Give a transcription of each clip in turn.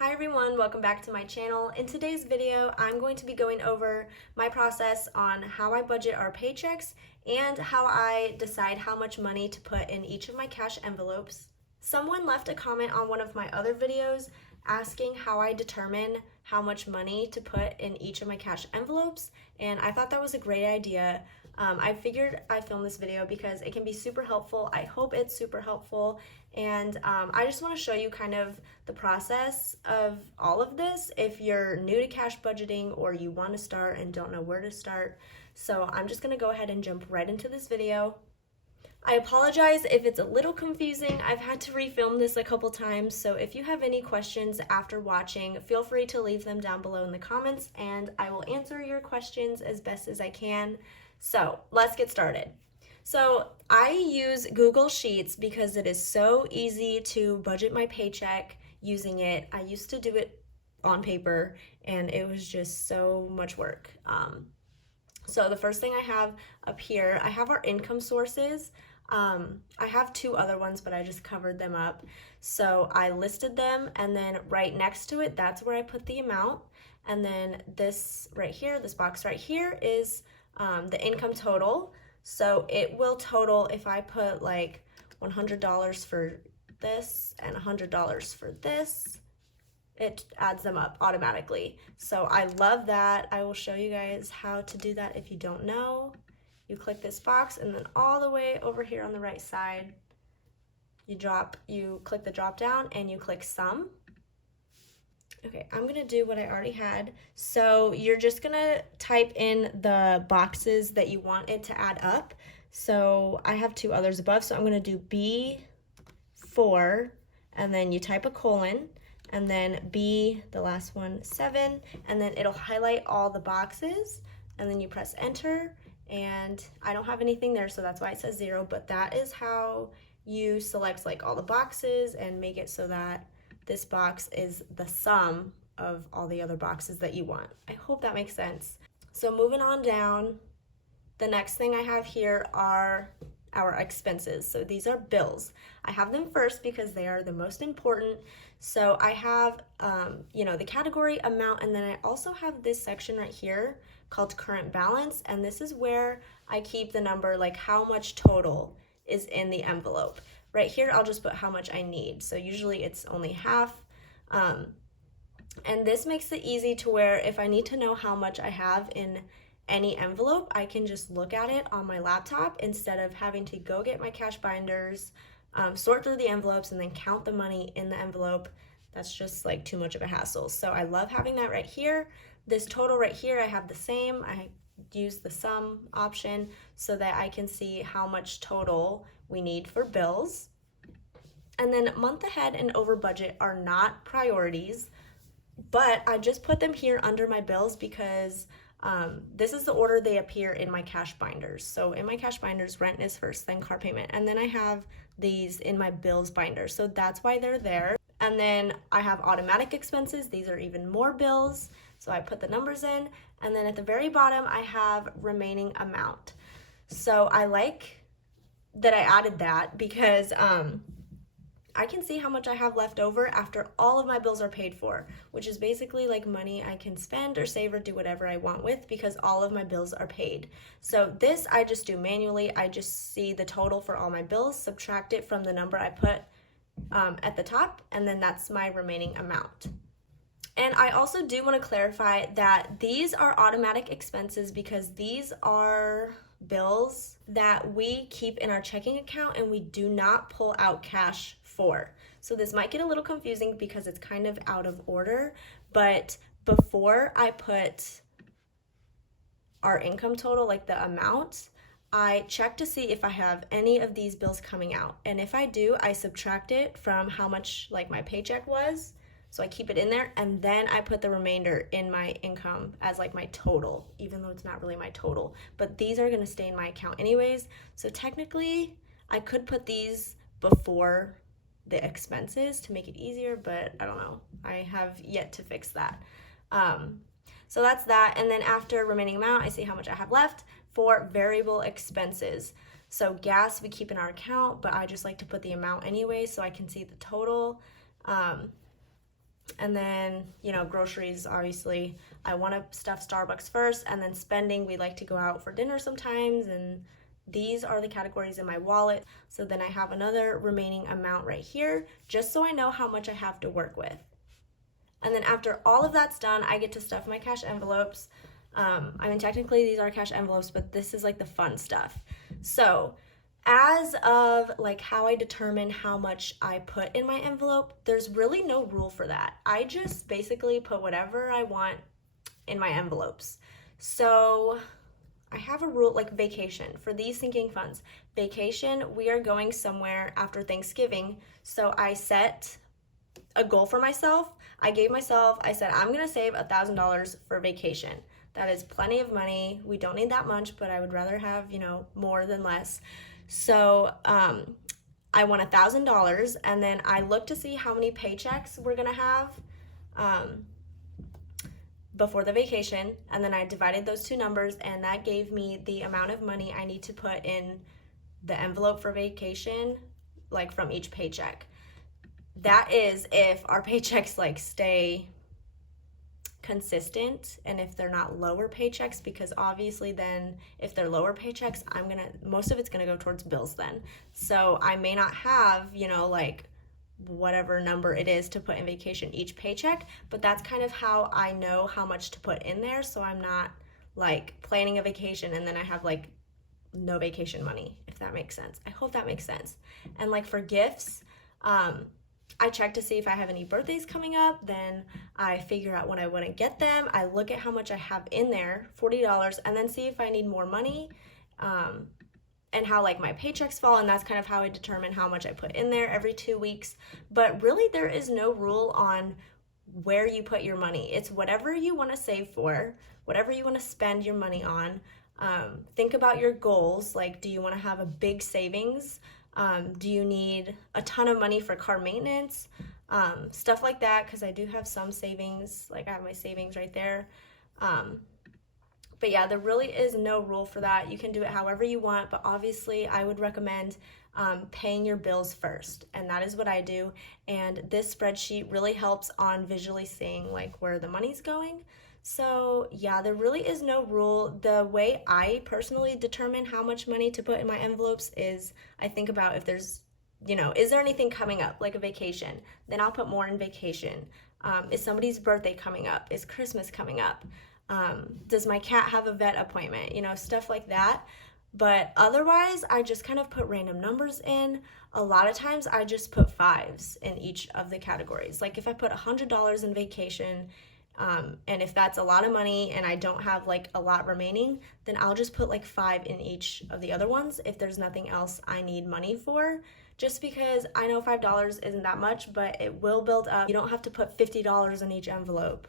Hi everyone, welcome back to my channel. In today's video, I'm going to be going over my process on how I budget our paychecks and how I decide how much money to put in each of my cash envelopes. Someone left a comment on one of my other videos asking how I determine how much money to put in each of my cash envelopes, and I thought that was a great idea. I figured I'd film this video because it can be super helpful. I hope it's super helpful, and I just want to show you kind of the process of all of this if you're new to cash budgeting or you want to start and don't know where to start. So I'm just going to go ahead and jump right into this video. I apologize if it's a little confusing. I've had to refilm this a couple times, so if you have any questions after watching, feel free to leave them down below in the comments and I will answer your questions as best as I can. So let's get started. So I use Google Sheets because it is so easy to budget my paycheck using it. I used to do it on paper and it was just so much work. So the first thing I have up here, I have our income sources. I have two other ones, but I just covered them up. So I listed them, and then right next to it, that's where I put the amount. And then this right here, this box right here is the income total. So it will total if I put like $100 for this and $100 for this, it adds them up automatically. So I love that. I will show you guys how to do that if you don't know. You click this box, and then all the way over here on the right side, you click the drop down and you click sum. Okay, I'm gonna do what I already had. So you're just gonna type in the boxes that you want it to add up. So I have two others above, so I'm gonna do B4, and then you type a colon, and then B, the last one, 7, and then it'll highlight all the boxes, and then you press enter, and I don't have anything there, so that's why it says 0, but that is how you select like all the boxes and make it so that this box is the sum of all the other boxes that you want. I hope that makes sense. So moving on down, the next thing I have here are our expenses. So these are bills. I have them first because they are the most important. So I have, the category, amount, and then I also have this section right here called current balance. And this is where I keep the number, like how much total is in the envelope. Right here, I'll just put how much I need. So usually it's only half. And this makes it easy to where if I need to know how much I have in any envelope, I can just look at it on my laptop instead of having to go get my cash binders, sort through the envelopes, and then count the money in the envelope. That's just like too much of a hassle. So I love having that right here. This total right here, I have the same. I use the sum option so that I can see how much total we need for bills. And then month ahead and over budget are not priorities, but I just put them here under my bills because this is the order they appear in my cash binders. So in my cash binders, rent is first, then car payment, and then I have these in my bills binder. So that's why they're there. And then I have automatic expenses. These are even more bills. So I put the numbers in, and then at the very bottom, I have remaining amount. So I like that I added that because I can see how much I have left over after all of my bills are paid for, which is basically like money I can spend or save or do whatever I want with because all of my bills are paid. So this I just do manually. I just see the total for all my bills, subtract it from the number I put at the top, and then that's my remaining amount. And I also do want to clarify that these are automatic expenses because these are bills that we keep in our checking account and we do not pull out cash for. So this might get a little confusing because it's kind of out of order, but before I put our income total, like the amount, I check to see if I have any of these bills coming out. And if I do, I subtract it from how much like my paycheck was. So I keep it in there, and then I put the remainder in my income as like my total, even though it's not really my total. But these are gonna stay in my account anyways. So technically, I could put these before the expenses to make it easier, but I don't know. I have yet to fix that. So that's that. And then after remaining amount, I see how much I have left for variable expenses. So gas we keep in our account, but I just like to put the amount anyway so I can see the total. And then, you know, groceries, obviously, I want to stuff Starbucks first, and then spending, we like to go out for dinner sometimes, and these are the categories in my wallet. So then I have another remaining amount right here, just so I know how much I have to work with. And then after all of that's done, I get to stuff my cash envelopes. I mean, technically these are cash envelopes, but this is like the fun stuff. So as of like how I determine how much I put in my envelope, there's really no rule for that. I just basically put whatever I want in my envelopes. So I have a rule like vacation for these sinking funds. Vacation, we are going somewhere after Thanksgiving. So I set a goal for myself. I said, I'm going to save $1,000 for vacation. That is plenty of money. We don't need that much, but I would rather have, you know, more than less. So I want $1,000, and then I looked to see how many paychecks we're going to have before the vacation, and then I divided those two numbers, and that gave me the amount of money I need to put in the envelope for vacation, like from each paycheck. That is if our paychecks like stay consistent, and if they're not lower paychecks, because obviously then if they're lower paychecks, most of it's gonna go towards bills then. So I may not have, you know, like whatever number it is to put in vacation each paycheck, but that's kind of how I know how much to put in there, so I'm not like planning a vacation and then I have like no vacation money, if that makes sense. I hope that makes sense. And like for gifts, I check to see if I have any birthdays coming up, then I figure out when I want to get them. I look at how much I have in there, $40, and then see if I need more money, and how like my paychecks fall, and that's kind of how I determine how much I put in there every 2 weeks. But really there is no rule on where you put your money. It's whatever you want to save for, whatever you want to spend your money on. Think about your goals. Like, do you want to have a big savings? Do you need a ton of money for car maintenance? Stuff like that, because I do have some savings. Like I have my savings right there. But yeah, there really is no rule for that. You can do it however you want, but obviously I would recommend paying your bills first, and that is what I do. And this spreadsheet really helps on visually seeing like where the money's going. So yeah, there really is no rule. The way I personally determine how much money to put in my envelopes is I think about if there's, you know, is there anything coming up, like a vacation? Then I'll put more in vacation. Is somebody's birthday coming up? Is Christmas coming up? Does my cat have a vet appointment? You know, stuff like that. But otherwise, I just kind of put random numbers in. A lot of times I just put fives in each of the categories. Like if I put $100 in vacation, and if that's a lot of money and I don't have like a lot remaining, then I'll just put like 5 in each of the other ones if there's nothing else I need money for. Just because I know $5 isn't that much, but it will build up. You don't have to put $50 in each envelope.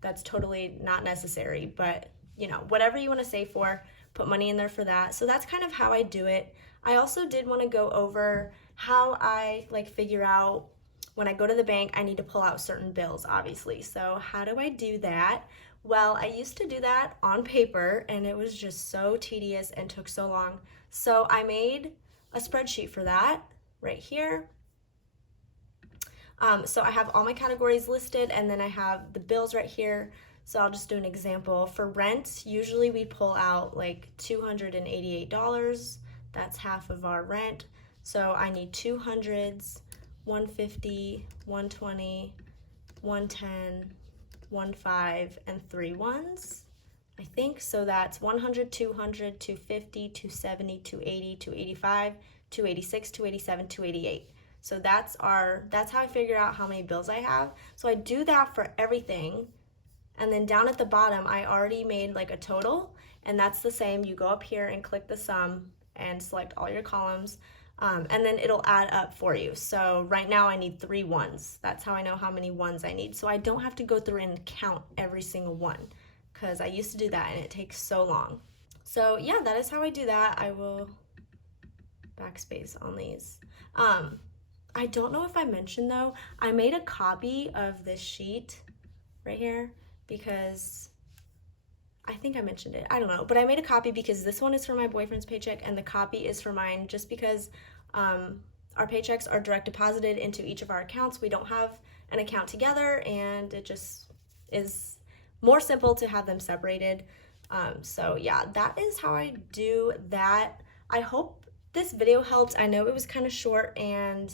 That's totally not necessary, but you know, whatever you want to save for, put money in there for that. So that's kind of how I do it. I also did want to go over how I like figure out when I go to the bank, I need to pull out certain bills, obviously. So how do I do that? Well, I used to do that on paper, and it was just so tedious and took so long. So I made a spreadsheet for that right here. So I have all my categories listed, and then I have the bills right here. So I'll just do an example. For rent, usually we pull out like $288. That's half of our rent. So I need 200s, 150, 120, 110, 15, and 3 ones, I think. So that's 100, 200, 250, 270, 280, 285, 286, 287, 288. So that's how I figure out how many bills I have. So I do that for everything. And then down at the bottom, I already made like a total, and that's the same. You go up here and click the sum and select all your columns. And then it'll add up for you. So right now I need 3 ones. That's how I know how many ones I need. So I don't have to go through and count every single one, because I used to do that and it takes so long. So yeah, that is how I do that. I will backspace on these. I don't know if I mentioned though, I made a copy of this sheet right here because I think I mentioned it. I don't know, but I made a copy because this one is for my boyfriend's paycheck and the copy is for mine, just because our paychecks are direct deposited into each of our accounts. We don't have an account together, and it just is more simple to have them separated. So yeah, that is how I do that. I hope this video helped. I know it was kind of short, and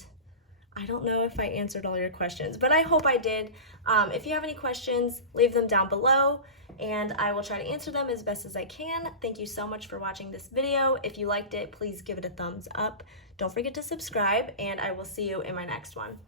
I don't know if I answered all your questions, but I hope I did. If you have any questions, leave them down below, and I will try to answer them as best as I can. Thank you so much for watching this video. If you liked it, please give it a thumbs up. Don't forget to subscribe, and I will see you in my next one.